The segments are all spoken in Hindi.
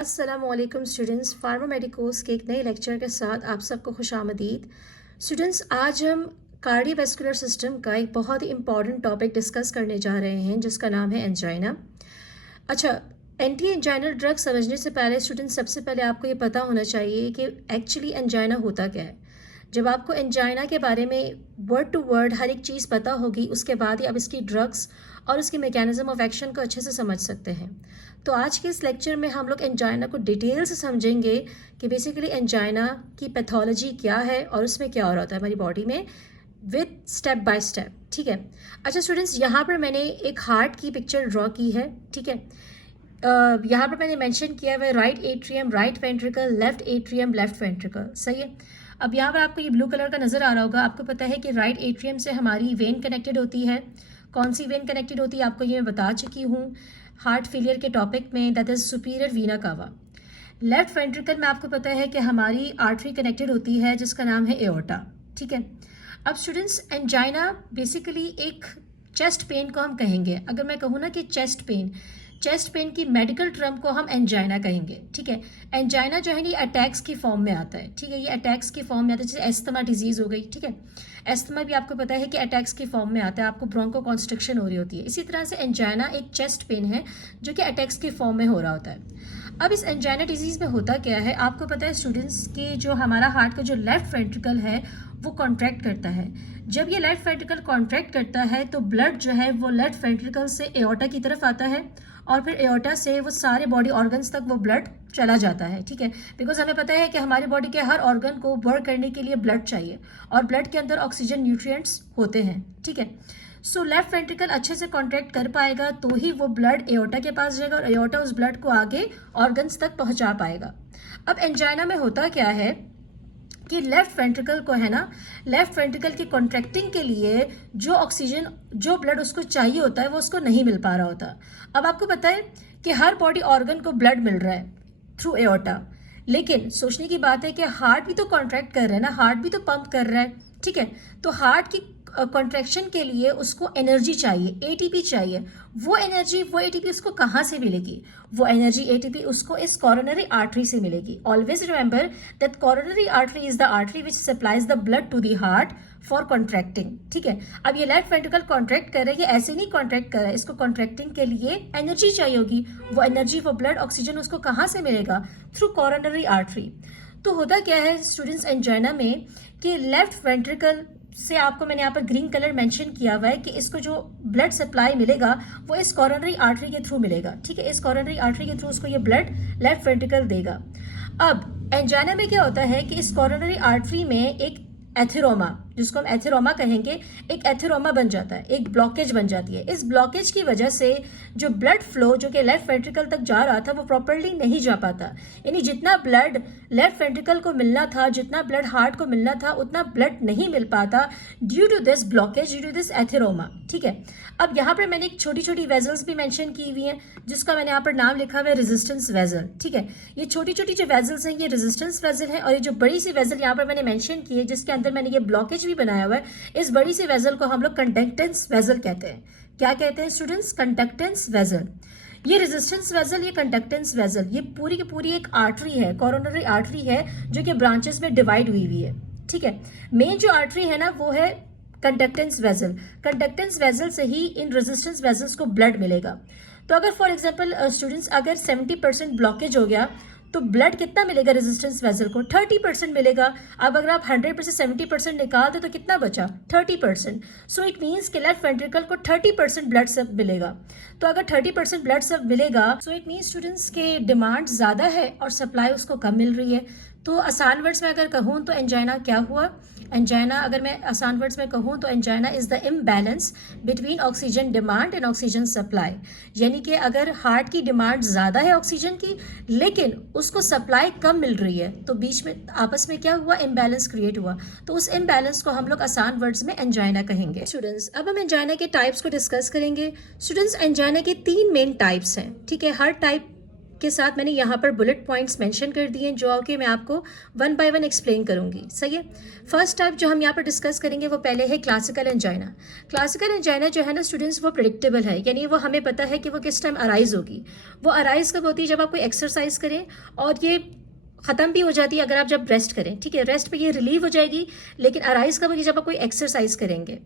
अस्सलामुअलैकुम स्टूडेंट्स, फार्मा मेडिकोस के एक नए लेक्चर के साथ आप सबको खुशामदीद। स्टूडेंट्स, आज हम कार्डियोवैस्कुलर सिस्टम का एक बहुत ही इंपॉर्टेंट टॉपिक डिस्कस करने जा रहे हैं जिसका नाम है एंजाइना। अच्छा, एंटी एंजाइनल ड्रग समझने से पहले स्टूडेंट्स सबसे पहले आपको ये पता होना चाहिए कि एक्चुअली एंजाइना होता क्या है। जब आपको एंजाइना के बारे में वर्ड टू वर्ड हर एक चीज़ पता होगी, उसके बाद ही आप इसकी ड्रग्स और उसकी मैकेनिज्म ऑफ एक्शन को अच्छे से समझ सकते हैं। तो आज के इस लेक्चर में हम लोग एंजाइना को डिटेल से समझेंगे कि बेसिकली एंजाइना की पैथोलॉजी क्या है और उसमें क्या हो रहा होता है हमारी बॉडी में, विद स्टेप बाय स्टेप। ठीक है। अच्छा स्टूडेंट्स, यहाँ पर मैंने एक हार्ट की पिक्चर ड्रॉ की है। ठीक है। यहाँ पर मैंने मेंशन किया हुआ है right atrium, right ventricle, left atrium, left ventricle. सही है। अब यहाँ पर आपको ये ब्लू कलर का नज़र आ रहा होगा। आपको पता है कि राइट एट्रियम से हमारी वेन कनेक्टेड होती है। कौन सी वेन कनेक्टेड होती है आपको ये मैं बता चुकी हूँ हार्ट फेलियर के टॉपिक में, दैट इज सुपीरियर वीना कावा। लेफ्ट वेंट्रिकल में आपको पता है कि हमारी आर्टरी कनेक्टेड होती है जिसका नाम है एओर्टा। ठीक है। अब स्टूडेंट्स, एंजाइना बेसिकली एक चेस्ट पेन को हम कहेंगे। अगर मैं कहूँ ना कि चेस्ट पेन की मेडिकल टर्म को हम एंजाइना कहेंगे। ठीक है। एंजाइना जो है ये अटैक्स की फॉर्म में आता है। ठीक है। ये अटैक्स की फॉर्म में आता है, जैसे एस्थमा डिजीज हो गई। ठीक है। एस्थमा भी आपको पता है कि अटैक्स की फॉर्म में आता है, आपको ब्रोंको कॉन्स्ट्रिक्शन हो रही होती है। इसी तरह से एंजाइना एक चेस्ट पेन है जो कि अटैक्स की फॉर्म में हो रहा होता है। अब इस एंजाइना डिजीज में होता क्या है आपको पता है स्टूडेंट्स, कि जो हमारा हार्ट का जो लेफ्ट वेंट्रिकल है वो कॉन्ट्रैक्ट करता है। जब ये लेफ्ट वेंट्रिकल कॉन्ट्रैक्ट करता है तो ब्लड जो है वो लेफ्ट वेंट्रिकल से एओर्टा की तरफ आता है और फिर एओर्टा से वो सारे बॉडी ऑर्गन्स तक वो ब्लड चला जाता है। ठीक है। बिकॉज हमें पता है कि हमारी बॉडी के हर ऑर्गन को वर्क करने के लिए ब्लड चाहिए और ब्लड के अंदर ऑक्सीजन न्यूट्रिएंट्स होते हैं। ठीक है। सो लेफ्ट वेंट्रिकल अच्छे से कॉन्ट्रैक्ट कर पाएगा तो ही वो ब्लड एओर्टा के पास जाएगा और एओर्टा उस ब्लड को आगे ऑर्गन्स तक पहुंचा पाएगा। अब एंजाइना में होता क्या है कि लेफ्ट वेंट्रिकल को है ना, लेफ्ट वेंट्रिकल की कॉन्ट्रैक्टिंग के लिए जो ऑक्सीजन, जो ब्लड उसको चाहिए होता है वो उसको नहीं मिल पा रहा होता। अब आपको पता है कि हर बॉडी ऑर्गन को ब्लड मिल रहा है थ्रू एओर्टा, लेकिन सोचने की बात है कि हार्ट भी तो कॉन्ट्रैक्ट कर रहा है ना, हार्ट भी तो पंप कर रहा है। ठीक है। तो हार्ट की कॉन्ट्रैक्शन के लिए उसको एनर्जी चाहिए, एटीपी चाहिए। वो एटीपी उसको कहाँ से मिलेगी? वो एनर्जी एटीपी उसको इस कोरोनरी आर्टरी से मिलेगी। Always remember that coronary artery is the artery which supplies the blood to the heart for contracting. ठीक है। अब ये लेफ्ट वेंट्रिकल कॉन्ट्रैक्ट कर रहा है, ये ऐसे नहीं कॉन्ट्रैक्ट कर रहा है, इसको कॉन्ट्रैक्टिंग के लिए एनर्जी चाहिए होगी। वो एनर्जी, वो ब्लड, ऑक्सीजन उसको कहाँ से मिलेगा? Through coronary artery. तो होता क्या है स्टूडेंट्स एंजाइना में कि लेफ्ट वेंट्रिकल से आपको मैंने यहाँ पर ग्रीन कलर मेंशन किया हुआ है कि इसको जो ब्लड सप्लाई मिलेगा वो इस कोरोनरी आर्टरी के थ्रू मिलेगा। ठीक है। इस कोरोनरी आर्टरी के थ्रू उसको ये ब्लड लेफ्ट वेंट्रिकल देगा। अब एंजाइना में क्या होता है कि इस कोरोनरी आर्टरी में एक एथेरोमा, जिसको हम एथेरोमा कहेंगे, एक एथेरोमा बन जाता है, एक ब्लॉकेज बन जाती है। इस ब्लॉकेज की वजह से जो ब्लड फ्लो जो कि लेफ्ट वेंट्रिकल तक जा रहा था वो प्रॉपरली नहीं जा पाता। यानी जितना ब्लड लेफ्ट वेंट्रिकल को मिलना था, जितना ब्लड हार्ट को मिलना था, उतना ब्लड नहीं मिल पाता due to this blockage, due to this atheroma. ठीक है। अब यहाँ पर मैंने एक छोटी छोटी वेजल्स भी मेंशन की हुई हैं जिसका मैंने यहाँ पर नाम लिखा हुआ है रेजिस्टेंस वेजल। ठीक है। ये छोटी छोटी जो वेजल्स हैं ये रेजिस्टेंस वेजल है और ये जो बड़ी सी वेजल यहाँ पर मैंने मेंशन की है जिसके अंदर मैंने ये ब्लॉकेज भी बनाया हुआ है, इस बड़ी सी वेजल को हम लोग कंडक्टेंस वेजल कहते हैं। क्या कहते हैं स्टूडेंट्स? Conductance vessel. ये रेजिस्टेंस वेजल, ये कंडक्टेंस वेजल, ये पूरी की पूरी एक आर्टरी है, कोरोनरी आर्टरी है जो कि ब्रांचेस में डिवाइड हुई हुई है। ठीक है। मेन जो आर्टरी है ना वो है कंडक्टेंस वेजल। कंडक्टेंस वेजल से ही इन रेजिस्टेंस वेजल्स को ब्लड मिलेगा। तो अगर फॉर एग्जांपल स्टूडेंट्स अगर 70% ब्लॉकेज हो गया तो ब्लड कितना मिलेगा रेजिस्टेंस वेजल को? 30% मिलेगा। अब अगर आप 100% 70% निकाल दे तो कितना बचा? 30%। सो इट मीन्स कि लेफ्ट वेंट्रिकल को 30% ब्लड सब मिलेगा। तो अगर 30% ब्लड सब मिलेगा सो इट मीन्स स्टूडेंट्स के डिमांड ज़्यादा है और सप्लाई उसको कम मिल रही है। तो आसान वर्ड्स में अगर कहूँ तो एंजाइना क्या हुआ? एंजाइना, अगर मैं आसान वर्ड्स में कहूँ तो angina is the imbalance between oxygen demand and oxygen supply. यानी कि अगर हार्ट की डिमांड ज़्यादा है ऑक्सीजन की लेकिन उसको सप्लाई कम मिल रही है तो बीच में आपस में क्या हुआ? इम्बैलेंस क्रिएट हुआ। तो उस इम्बैलेंस को हम लोग आसान वर्ड्स में एंजाइना कहेंगे। स्टूडेंट्स, अब हम एंजाइना के टाइप्स को डिस्कस करेंगे। स्टूडेंट्स, एंजाइना के 3 मेन टाइप्स हैं। ठीक है। हर टाइप के साथ मैंने यहाँ पर बुलेट पॉइंट्स मेंशन कर दिए हैं जो कि मैं आपको वन बाय वन एक्सप्लेन करूँगी। सही है। फर्स्ट टाइप जो हम यहाँ पर डिस्कस करेंगे वो पहले है क्लासिकल एंजाइना। क्लासिकल एंजाइना जो है ना स्टूडेंट्स, वो प्रेडिक्टेबल है, यानी वो हमें पता है कि वो किस टाइम अराइज होगी। वो अराइज कब होती है? जब आप कोई एक्सरसाइज करें और ये ख़त्म भी हो जाती है अगर आप जब रेस्ट करें। ठीक है, रेस्ट पे ये रिलीव हो जाएगी, लेकिन अराइज कब होगी? जब आप कोई एक्सरसाइज करेंगे।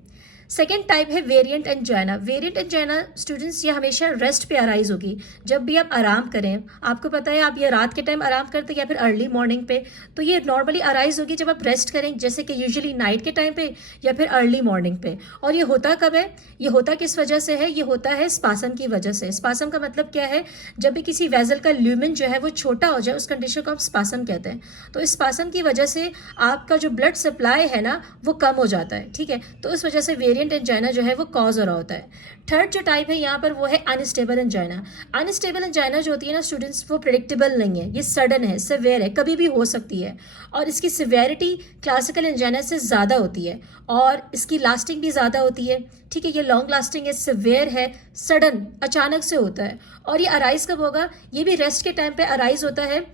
सेकेंड टाइप है variant angina. Variant angina students ये हमेशा रेस्ट पे अराइज होगी, जब भी आप आराम करें। आपको पता है आप ये रात के टाइम आराम करते हैं या फिर अर्ली मॉर्निंग पे, तो ये नॉर्मली अराइज होगी जब आप रेस्ट करें, जैसे कि यूजुअली नाइट के टाइम पे या फिर अर्ली मॉर्निंग पे। और ये होता कब है? ये होता किस वजह से है? ये होता है स्पासम की वजह से। स्पासम का मतलब क्या है? जब भी किसी वेजल का ल्यूमेन जो है वो छोटा हो जाए, उस कंडीशन को हम स्पासम कहते हैं। तो इस स्पासम की वजह से आपका जो ब्लड सप्लाई है ना वो कम हो जाता है। ठीक है, तो इस वजह से वेरिएंट एंजाइना जो है वो कॉज हो रहा होता है। थर्ड जो टाइप है यहाँ पर वो है अनस्टेबल एंजाइना। अनस्टेबल एंजाइना जो होती है ना स्टूडेंट्स, वो प्रेडिक्टेबल नहीं है, ये सडन है, सिवियर है, कभी भी हो सकती है। और इसकी सिवियरिटी क्लासिकल एंजाइना से ज़्यादा होती है और इसकी लास्टिंग भी ज़्यादा होती है। ठीक है, ये लॉन्ग लास्टिंग है, सिवियर है, सडन अचानक से होता है। और ये अराइज कब होगा? ये भी रेस्ट के टाइम पे अराइज होता है।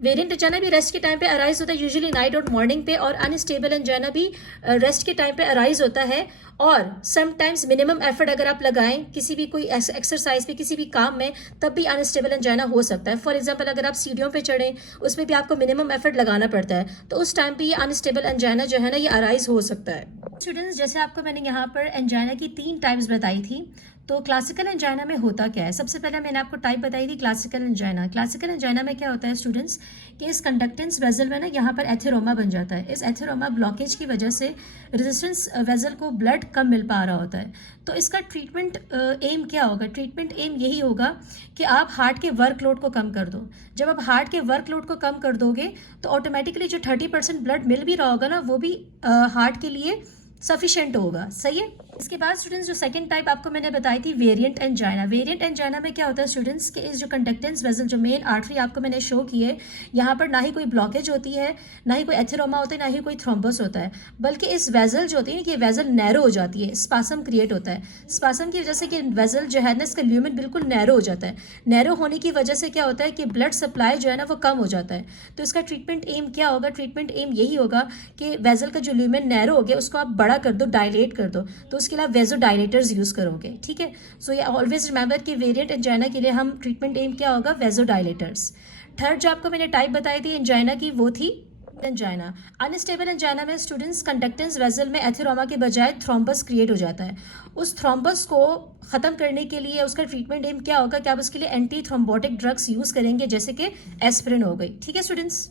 वेरिएंट एंजाइना भी रेस्ट के टाइम पे अराइज होता है, यूजुअली नाइट और मॉर्निंग पे। और अनस्टेबल एंजाइना भी रेस्ट के टाइम पे अराइज होता है। और समटाइम्स मिनिमम एफर्ट अगर आप लगाएं किसी भी कोई एक्सरसाइज पे, किसी भी काम में, तब भी अनस्टेबल एंजाइना हो सकता है। फॉर एग्जांपल अगर आप सीढ़ियों पे चढ़ें, उसमें भी आपको मिनिमम एफर्ट लगाना पड़ता है, तो उस टाइम पे ये अनस्टेबल एंजाइना जो है ना ये अराइज हो सकता है। स्टूडेंट्स, जैसे आपको मैंने यहाँ पर एंजाइना की 3 टाइप्स बताई थी, तो क्लासिकल एंजाइना में होता क्या है? सबसे पहले मैंने आपको टाइप बताई थी क्लासिकल एंजाइना। क्लासिकल एंजाइना में क्या होता है स्टूडेंट्स कि इस कंडक्टेंस वेजल में ना यहाँ पर एथेरोमा बन जाता है। इस एथेरोमा ब्लॉकेज की वजह से रेजिस्टेंस वेजल को ब्लड कम मिल पा रहा होता है। तो इसका ट्रीटमेंट एम क्या होगा? ट्रीटमेंट एम यही होगा कि आप हार्ट के वर्कलोड को कम कर दो। जब आप हार्ट के वर्कलोड को कम कर दोगे तो ऑटोमेटिकली जो 30% ब्लड मिल भी रहा होगा ना वो भी हार्ट के लिए सफिशिएंट होगा। सही है। इसके बाद स्टूडेंट्स जो सेकंड टाइप आपको मैंने बताई थी वेरिएंट एंजाइना। वेरिएंट एंजाइना में क्या होता है स्टूडेंट्स कि इस जो कंडक्टेंस वेसल, जो मेन आर्टरी आपको मैंने शो की है, यहाँ पर ना ही कोई ब्लॉकेज होती है, ना ही कोई एथेरोमा होता है, ना ही कोई थ्रोम्बस होता है, बल्कि इस वेजल जो होती है कि वेजल नैरो हो जाती है, स्पासम क्रिएट होता है। स्पासम की वजह से कि वेजल जो है ना इसका ल्यूमेन बिल्कुल नैरो हो जाता है। नैरो होने की वजह से क्या होता है कि ब्लड सप्लाई जो है ना वो कम हो जाता है। तो इसका ट्रीटमेंट एम क्या होगा? ट्रीटमेंट एम यही होगा कि वेजल का जो ल्यूमेन नैरो हो गया उसको आप बड़ा कर दो, डायलेट कर दो। तो उसके लिए आप वेजो डायलेटर्स यूज करोगे। ठीक है, सो ये ऑलवेज रिमेंबर कि वेरिएंट एंजाइना के लिए हम ट्रीटमेंट एम क्या होगा? वेजो डायलेटर्स। थर्ड जो आपको मैंने टाइप बताई थी एंजाइना की वो थी एंजाइना। अनस्टेबल एंजाइना में स्टूडेंट्स कंडक्टेंस वेजल में एथेरोमा के बजाय थ्रोम्बस क्रिएट हो जाता है। उस थ्रोम्बस को ख़त्म करने के लिए उसका ट्रीटमेंट एम क्या होगा कि आप उसके लिए एंटी थ्रोम्बोटिक ड्रग्स यूज़ करेंगे, जैसे कि एस्पिरिन हो गई। ठीक है स्टूडेंट्स।